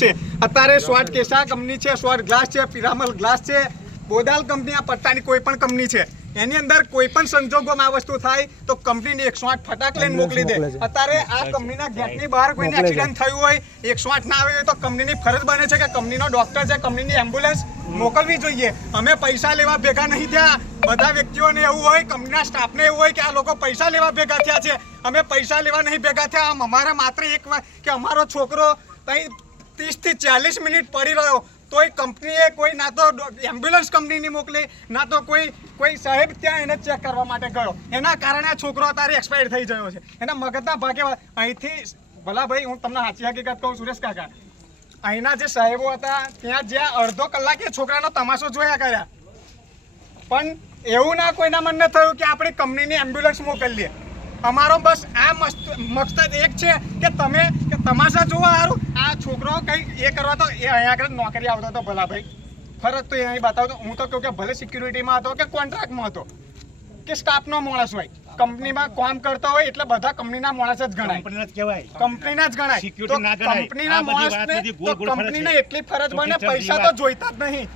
છે અત્યારે સ્વાટ કેસા કંપની છે, સ્વાટ ગ્લાસ છે, પિરામલ ગ્લાસ છે, બોદાલ કંપની, આ પટ્ટાની કોઈ પણ કંપની છે, એની અંદર કોઈ પણ સંજોગોમાં આ વસ્તુ થાય તો કંપનીને 108 ફટાક લઈને મોકલી દે. અત્યારે આ કંપનીના ગેટની બહાર કોઈને એક્સિડન્ટ થયું હોય, 108 ના આવ્યું હોય તો કંપનીની ફરજ બને છે કે કંપનીનો ડોક્ટર છે, કંપનીની એમ્બ્યુલન્સ મોકલવી જોઈએ. અમે પૈસા લેવા ભેગા નહીં થયા. બધા વ્યક્તિઓને એવું હોય, કંપનીના સ્ટાફને એવું હોય કે આ લોકો પૈસા લેવા ભેગા થયા છે. અમે પૈસા લેવા નહીં ભેગા થયા. અમારે માત્ર એક વાર કે અમારો છોકરો ત્યાં 30 થી 40 મિનિટ પડી રહ્યો તોય કંપનીએ કોઈ ના તો એમ્બ્યુલન્સ કંપનીની મોકલી, ના તો કોઈ સાહેબ ત્યાં એને ચેક કરવા માટે ગયો. એના કારણે આ છોકરો અત્યારે એક્સપાયર થઈ ગયો છે. એના મગજના ભાગે અહીંથી ભલા ભાઈ, હું તમને સાચી હકીકત કહું સુરેશ કાકા, અહીંના જે સાહેબો હતા ત્યાં જ્યાં અડધો કલાકે છોકરાનો તમાશો જોયા કર્યા, પણ એવું ના કોઈના મનને થયું કે આપણે કંપનીની એમ્બ્યુલન્સ મોકલીએ. અમારો બસ આ મકસદ એક છે કે તમે તમાશા જોવા સારું આ છોકરો કંઈ એ કરવા તો એ અહીંયા આગળ નોકરી આવતો હતો ભલા ભાઈ, ફરજ તો અહીં બતાવતો. હું તો કહું કે ભલે સિક્યુરિટીમાં હતો કે કોન્ટ્રાક્ટમાં હતો કે સ્ટાફનો માણસ હોય, કંપનીમાં કામ કરતા હોય એટલે બધા કંપનીના માણસ જ ગણાય, કંપનીના જ ગણાય. કંપનીના માણસને તો કંપનીને એટલી ફરજ બને, પૈસા તો જોઈતા જ નહીં.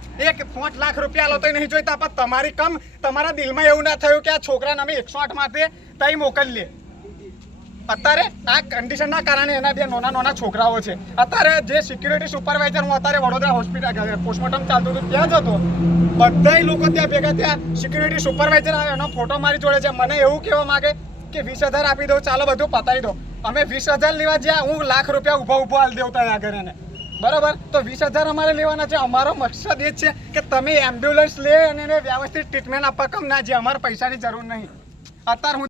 5 લાખ રૂપિયા લો તો નહીં જોઈતા, પણ તમારા દિલમાં એવું ના થયું કે આ છોકરાને અમે 108 માટે તઈ મોકલીએ. અત્યારે આ કન્ડિશનના કારણે એના બે નાના છોકરાઓ છે. અત્યારે જે સિક્યુરિટી સુપરવાઇઝર, હું અત્યારે વડોદરા હોસ્પિટલ પોસ્ટમોર્ટમ ચાલતું હતું ત્યાં જ હતો, બધા લોકો ત્યાં ભેગા થયા. સિક્યુરિટી સુપરવાઇઝર આવ્યો, એનો ફોટો મારી જોડે છે. મને એવું કહેવા માંગે કે 20,000 આપી દો, ચાલો બધું પતાવી દો. અમે 20,000 લેવા જ્યાં હું લાખ રૂપિયા ઊભો હાલ દેવતા આગળ એને, બરાબર? તો 20,000 અમારે લેવાના છે. અમારો મકસદ એ જ છે કે તમે એમ્બ્યુલન્સ લે અને એને વ્યવસ્થિત ટ્રીટમેન્ટ આપવા કમ ના, જે અમારે પૈસાની જરૂર નહીં. અત્યારે હું